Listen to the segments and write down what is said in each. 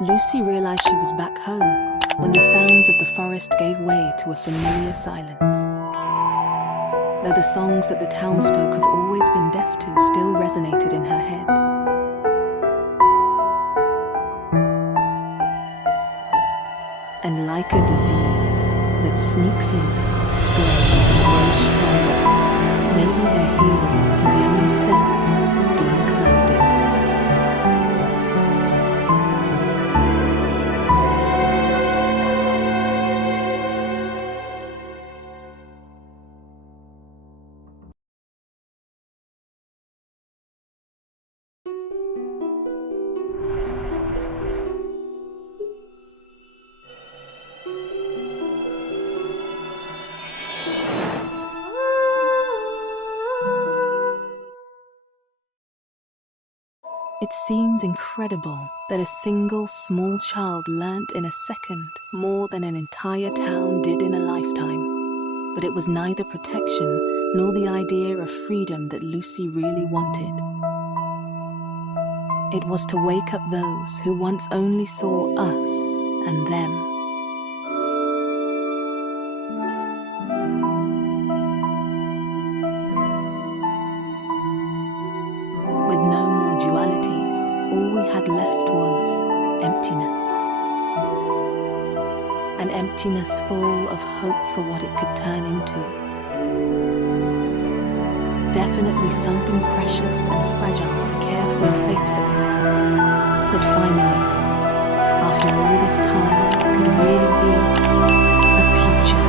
Lucy realized she was back home when the sounds of the forest gave way to a familiar silence. Though the songs that the townsfolk have always been deaf to still resonated in her head. And like a disease that sneaks in, spreads, and grows stronger, maybe their hearing wasn't the only sense being clouded. It seems incredible that a single small child learnt in a second more than an entire town did in a lifetime. But it was neither protection nor the idea of freedom that Lucy really wanted. It was to wake up those who once only saw us and them. With no more dualities, all we had left was emptiness. An emptiness full of hope for what it could turn into. Definitely something precious and fragile to care for faithfully. But finally, after all this time, could really be a future.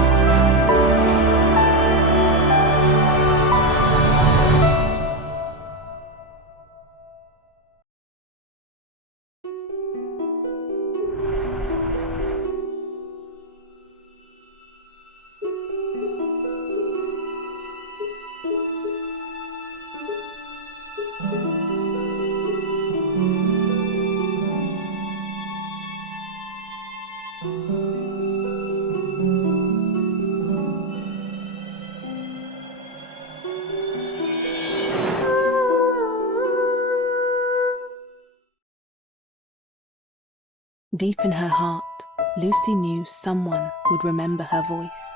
Deep in her heart, Lucy knew someone would remember her voice.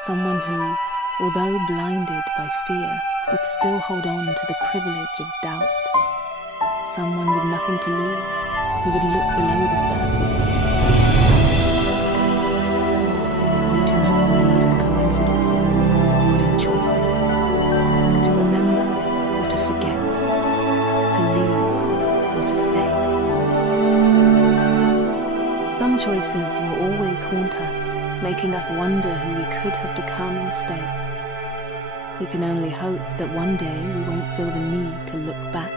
Someone who, although blinded by fear, would still hold on to the privilege of doubt. Someone with nothing to lose, who would look below the surface. We do not believe in coincidences, but in choices. To remember or to forget, to leave or to stay. Some choices will always haunt us, making us wonder who we could have become instead. We can only hope that one day we won't feel the need to look back.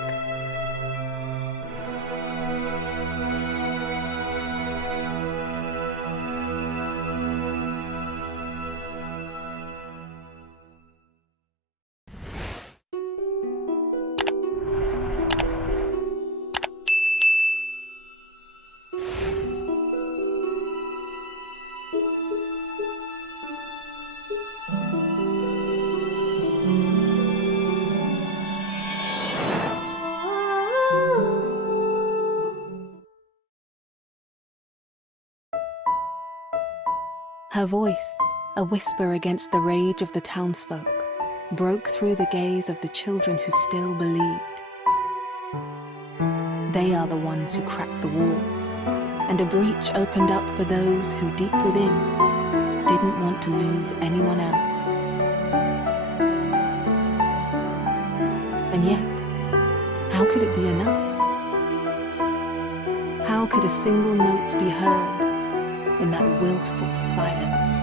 Her voice, a whisper against the rage of the townsfolk, broke through the gaze of the children who still believed. They are the ones who cracked the wall, and a breach opened up for those who deep within didn't want to lose anyone else. And yet, how could it be enough? How could a single note be heard in that willful silence?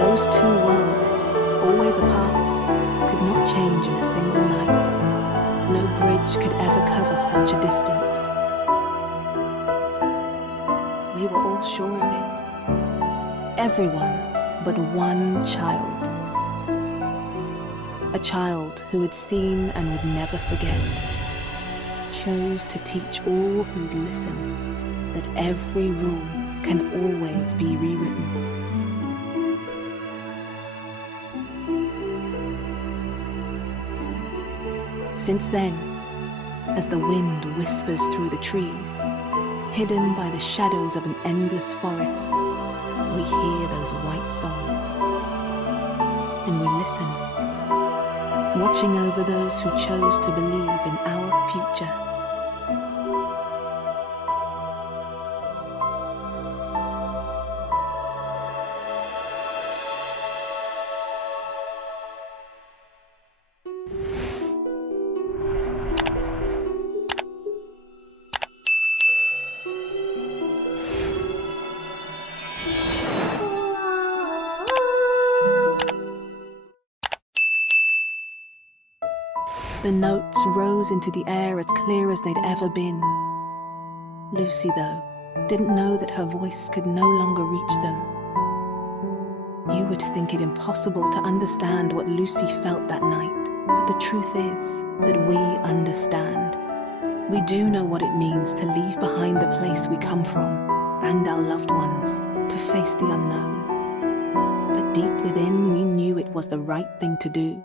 Those two worlds, always apart, could not change in a single night. No bridge could ever cover such a distance. We were all sure of it. Everyone but one child. A child who had seen and would never forget, chose to teach all who'd listen that every rule can always be rewritten. Since then, as the wind whispers through the trees, hidden by the shadows of an endless forest, we hear those white songs. And we listen, watching over those who chose to believe in our future. The notes rose into the air as clear as they'd ever been. Lucy, though, didn't know that her voice could no longer reach them. You would think it impossible to understand what Lucy felt that night, but the truth is that we understand. We do know what it means to leave behind the place we come from and our loved ones, to face the unknown. But deep within, we knew it was the right thing to do.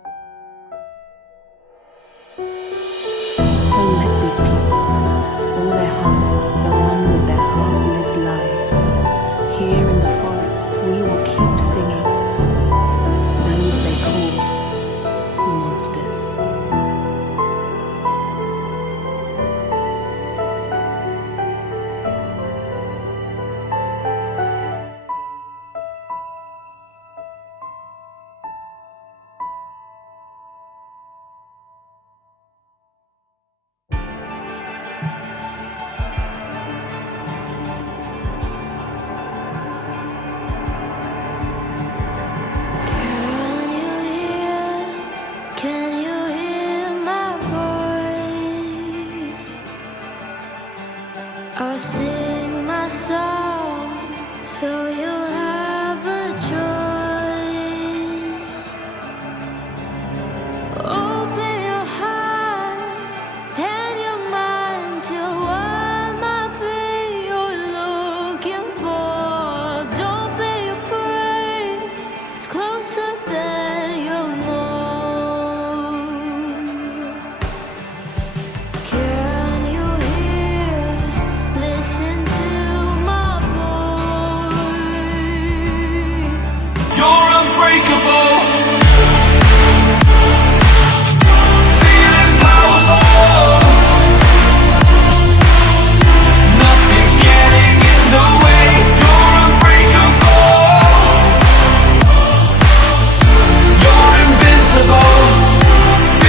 So let these people, all their husks, go on with their hearts.